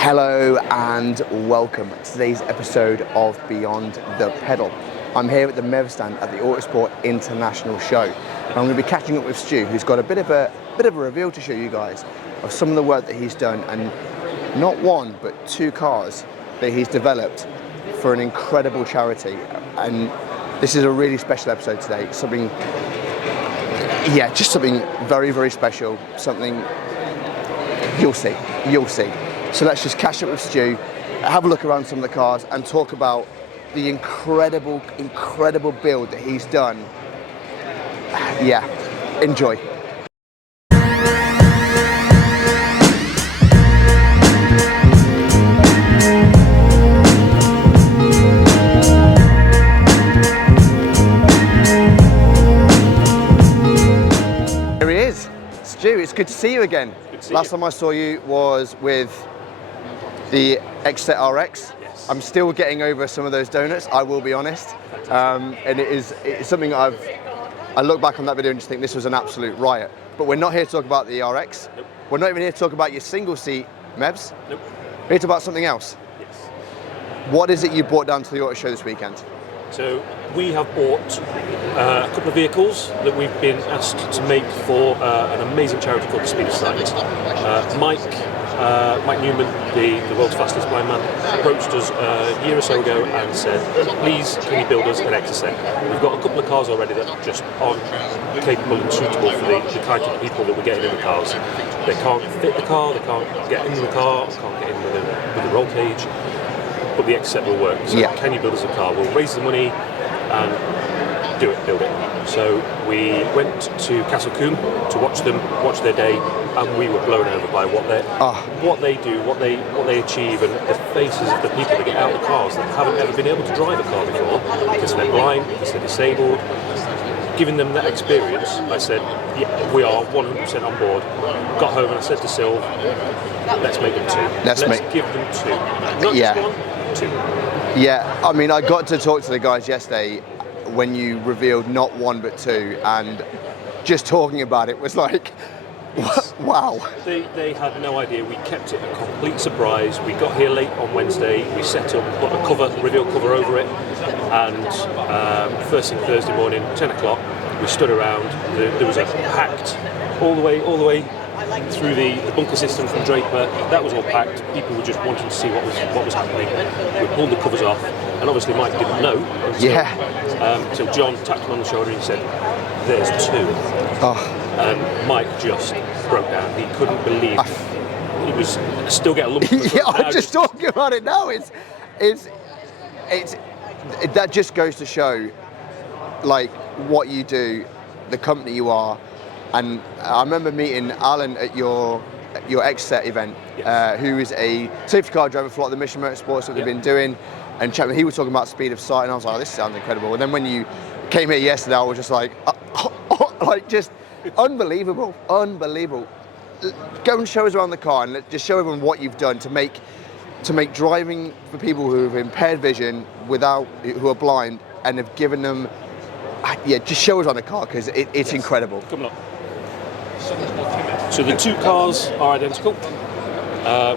Hello and welcome to today's episode of Beyond the Pedal. I'm here at the MEV stand at the Autosport International show. And I'm going to be catching up with Stu, who's got a bit of a reveal to show you guys of some of the work that he's done, and not one but two cars that he's developed for an incredible charity. And this is a really special episode today. Just something very, very special. Something you'll see. So let's just catch up with Stu, have a look around some of the cars and talk about the incredible build that he's done. Yeah, enjoy. Here he is, Stu, it's good to see you again. Last time I saw you was with the Exocet RX. Yes. I'm still getting over some of those donuts, I will be honest. And it's something I look back on that video and just think this was an absolute riot. But we're not here to talk about the RX. Nope. We're not even here to talk about your single seat MEVs. Nope. We're here to talk about something else. Yes. What is it you brought down to the auto show this weekend? So we have bought a couple of vehicles that we've been asked to make for an amazing charity called the Speed of Sight. Mike Newman, the world's fastest blind man, approached us a year or so ago and said, please can you build us an Exocet? We've got a couple of cars already that just aren't capable and suitable for the kind of people that we're getting in the cars. They can't fit the car, they can't get in the car, can't get in with a roll cage, but the Exocet will work. So can you build us a car? We'll raise the money and build it. So we went to Castle Coombe to watch their day, and we were blown over by what they do, what they achieve, and the faces of the people that get out of the cars that haven't ever been able to drive a car before because they're blind, because they're disabled. Giving them that experience, I said, yeah, we are 100% on board. Got home and I said to Sil, let's make them two. Let's give them two. Not just one, two. Yeah, I mean, I got to talk to the guys yesterday when you revealed not one but two, and just talking about it was like, wow. They had no idea. We kept it a complete surprise. We got here late on Wednesday. We set up, put a reveal cover over it, and first thing Thursday morning, 10 o'clock, we stood around. There was a packed all the way through the bunker system from Draper. That was all packed. People were just wanting to see what was happening. We pulled the covers off, and obviously Mike didn't know. So John tapped him on the shoulder and he said, "There's two." And Mike just broke down. He couldn't believe it. He was still getting a lump. I'm just talking about it now. It's that just goes to show, like, what you do, the company you are. And I remember meeting Alan at your Exocet event, who is a safety car driver for a lot of the Mission Motorsports that we've been doing, and he was talking about Speed of Sight, and I was like, oh, this sounds incredible. And then when you came here yesterday, I was just like, just unbelievable. Go and show us around the car, and just show everyone what you've done to make driving for people who have impaired vision, who are blind, and have given them. Just show us around the car, because it's incredible. Come on. So the two cars are identical.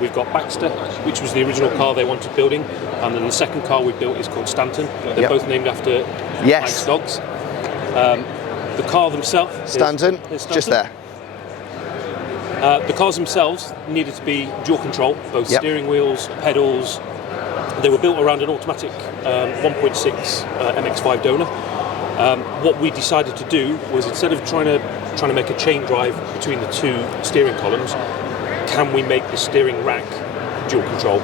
We've got Baxter, which was the original car they wanted building, and then the second car we built is called Stanton. They're both named after Mike's dogs. The car themselves, Stanton, just there. The cars themselves needed to be dual control, both steering wheels, pedals. They were built around an automatic 1.6 MX-5 donor. What we decided to do was, instead of trying to make a chain drive between the two steering columns, can we make the steering rack dual control?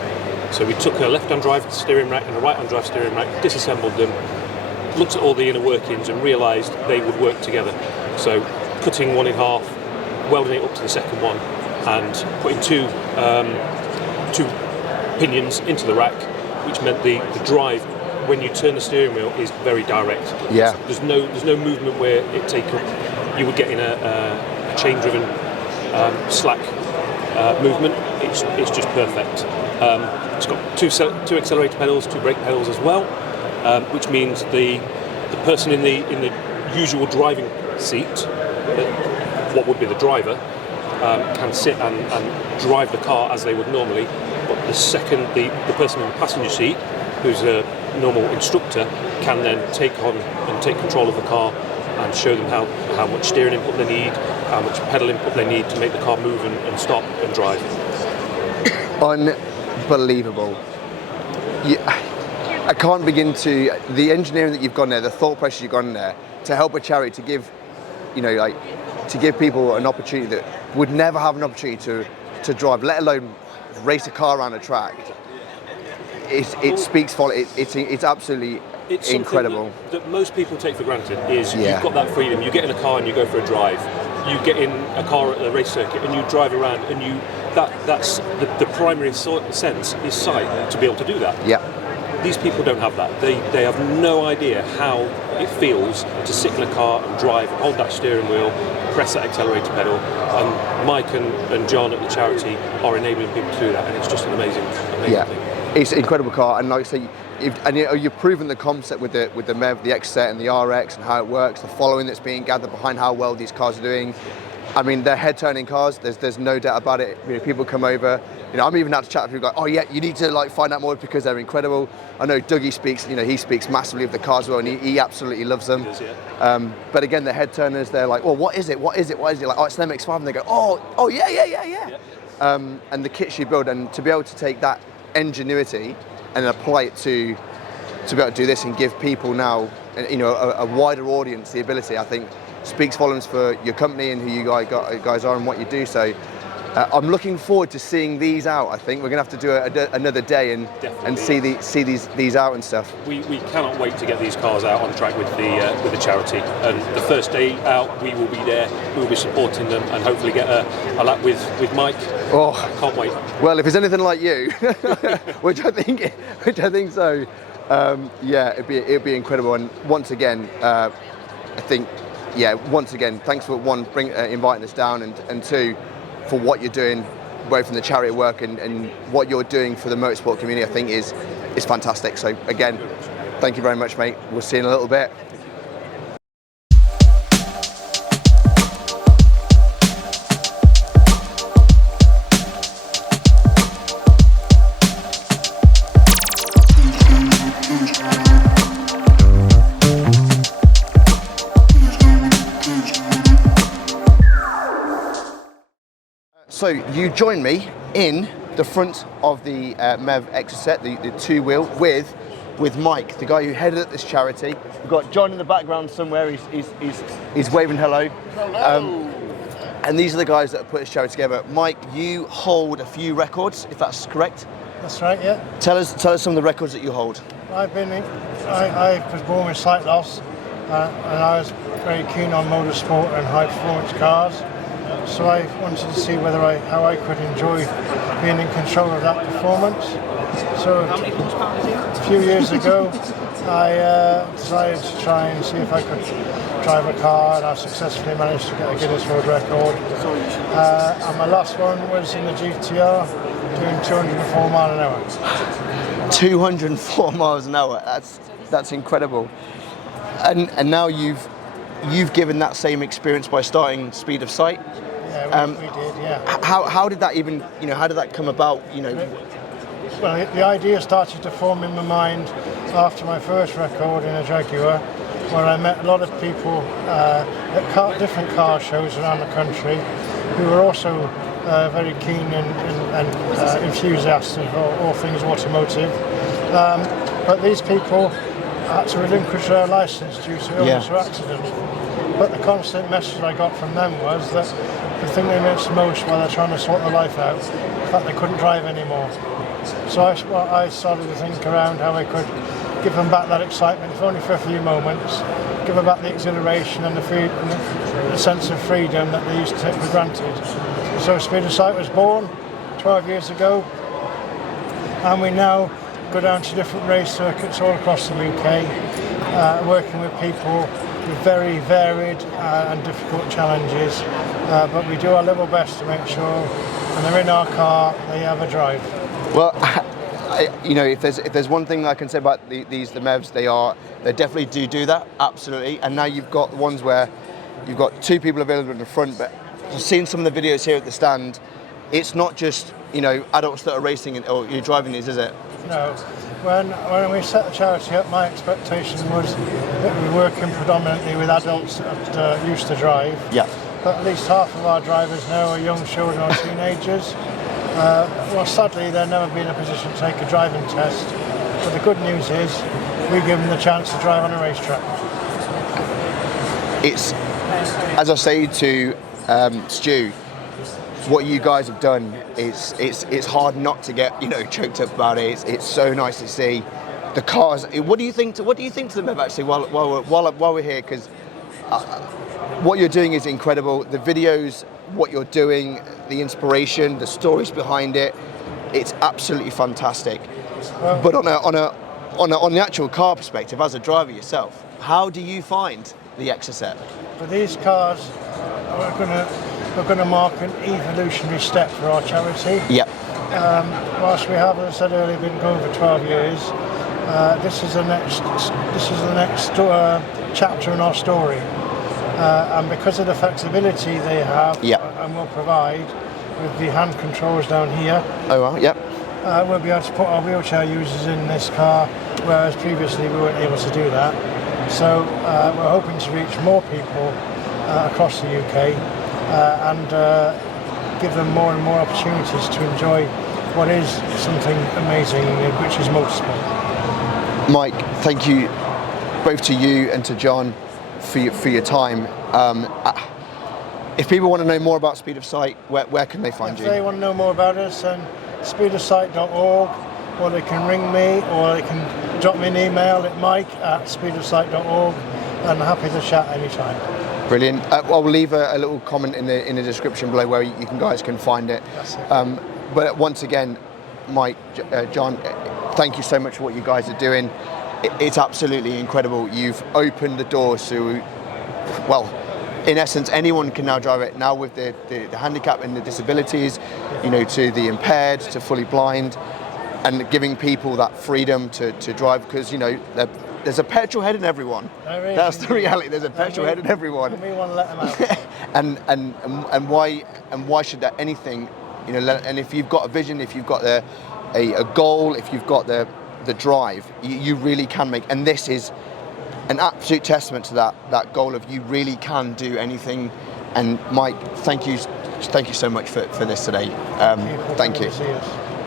So we took a left-hand drive steering rack and a right-hand drive steering rack, disassembled them, looked at all the inner workings and realised they would work together. So cutting one in half, welding it up to the second one, and putting two pinions into the rack, which meant the drive, when you turn the steering wheel, is very direct. Yeah. There's no movement where you would get in a chain-driven slack movement. It's just perfect. It's got two accelerator pedals, two brake pedals as well, which means the person in the usual driving seat, what would be the driver, can sit and drive the car as they would normally, but the second the person in the passenger seat, who's a normal instructor, can then take control of the car and show them how much steering input they need, how much pedal input they need to make the car move and stop and drive. Unbelievable. I can't begin to, the engineering that you've gone there, the thought process you've gone there to help a charity, to give, to give people an opportunity that would never have an opportunity to drive, let alone race a car around a track. It speaks volumes. It's absolutely incredible. That most people take for granted is you've got that freedom. You get in a car and you go for a drive. You get in a car at a race circuit and you drive around, and that's the primary sense is sight, to be able to do that. Yeah. These people don't have that. They have no idea how it feels to sit in a car and drive, and hold that steering wheel, press that accelerator pedal. And Mike and John at the charity are enabling people to do that, and it's just an amazing thing. It's an incredible car, and like I say, you've proven the concept with the MEV, the Exocet and the RX, and how it works, the following that's being gathered behind how well these cars are doing. I mean, they're head-turning cars. There's no doubt about it. People come over. I'm even out to chat with people, oh yeah, you need to find out more because they're incredible. I know Dougie speaks. He speaks massively of the cars as well, and he absolutely loves them. Does, yeah. But again, the head-turners, they're like, well, what is it? What is it? What is it? Like, oh, it's an MX-5, and they go, oh yeah. And the kits you build, and to be able to take that ingenuity and apply it to be able to do this and give people now, a wider audience the ability, I think speaks volumes for your company and who you guys are and what you do. So I'm looking forward to seeing these out. I think we're going to have to do another day and see these out and stuff. We cannot wait to get these cars out on track with the charity. And the first day out, we will be there. We will be supporting them and hopefully get a lap with Mike. Oh, can't wait. Well, if it's anything like you, which I think so, it'd be incredible. And once again, I think. Once again, thanks for inviting us down, and two, for what you're doing, both in the charity work and what you're doing for the motorsport community. I think is fantastic. So again, thank you very much, mate. We'll see you in a little bit. So you join me in the front of the MEV Exocet, the two-wheel, with Mike, the guy who headed up this charity. We've got John in the background somewhere. He's waving hello. Hello. And these are the guys that have put this charity together. Mike, you hold a few records, if that's correct. That's right. Yeah. Tell us some of the records that you hold. I was born with sight loss, and I was very keen on motorsport and high-performance cars. So I wanted to see how I could enjoy being in control of that performance. So a few years ago, I decided to try and see if I could drive a car, and I successfully managed to get a Guinness World Record. And my last one was in the GTR, doing 204 miles an hour. 204 miles an hour. That's incredible. And now you've given that same experience by starting Speed of Sight. Yeah, we did. Yeah. How did that even? How did that come about? Well, the idea started to form in my mind after my first record in a Jaguar, where I met a lot of people at different car shows around the country who were also very keen and enthusiasts of all things automotive. But these people had to relinquish their license due to illness or accident. But the constant message I got from them was that the thing they missed most while they're trying to sort their life out, the fact they couldn't drive anymore. So I started to think around how I could give them back that excitement, if only for a few moments, give them back the exhilaration and the sense of freedom that they used to take for granted. So Speed of Sight was born 12 years ago, and we now go down to different race circuits all across the UK, working with people with very varied and difficult challenges, but we do our level best to make sure when they're in our car they have a drive. Well, if there's one thing I can say about the MEVs, they definitely do that, absolutely. And now you've got ones where you've got two people available in the front, but seen some of the videos here at the stand. It's not just, you know, adults that are racing or you're driving these, is it? No. When we set the charity up, my expectation was that we were working predominantly with adults that used to drive. Yeah. But at least half of our drivers now are young children or teenagers. Well, sadly, they've never been in a position to take a driving test. But the good news is we give them the chance to drive on a racetrack. It's, as I say to Stu, what you guys have done is it's hard not to get, you know, choked up about it. It's so nice to see the cars. What do you think to the MEV actually while we're here? Because what you're doing is incredible. The videos, what you're doing, the inspiration, the stories behind it, it's absolutely fantastic. Well, but on the actual car perspective, as a driver yourself, how do you find the Exocet? for these cars, we're going to mark an evolutionary step for our charity. Yep. Whilst we have, as I said earlier, been going for 12 years, this is the next chapter in our story. And because of the flexibility they have and will provide with the hand controls down here, we'll be able to put our wheelchair users in this car, whereas previously we weren't able to do that. So we're hoping to reach more people across the UK and give them more and more opportunities to enjoy what is something amazing, which is motorsport. Mike, thank you both to you and to John for your time. If people want to know more about Speed of Sight, where can they find you? If they want to know more about us, then speedofsight.org, or they can ring me, or they can drop me an email at mike@speedofsight.org, and I'm happy to chat anytime. Brilliant. I'll leave a little comment in the description below where you guys can find it. That's it. But once again, Mike, John, thank you so much for what you guys are doing. It's absolutely incredible. You've opened the doors to, well, in essence, anyone can now drive it now with the handicap and the disabilities, you know, to the impaired, to fully blind, and giving people that freedom to drive, because, you know, there's a petrol head in everyone. That's the reality. There's a petrol head in everyone. And we want to let them out. and why should that anything, you know? And if you've got a vision, if you've got a goal, if you've got the drive, you really can make. And this is an absolute testament to that goal of you really can do anything. And Mike, thank you so much for this today. Thank you.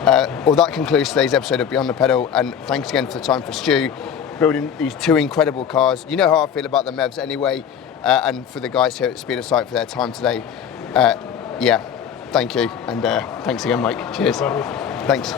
Well, that concludes today's episode of Beyond the Pedal, and thanks again for the time for Stu, building these two incredible cars. You know how I feel about the MEVs anyway, and for the guys here at Speed of Sight for their time today. Yeah, thank you, and thanks again, Mike. Cheers. Thanks.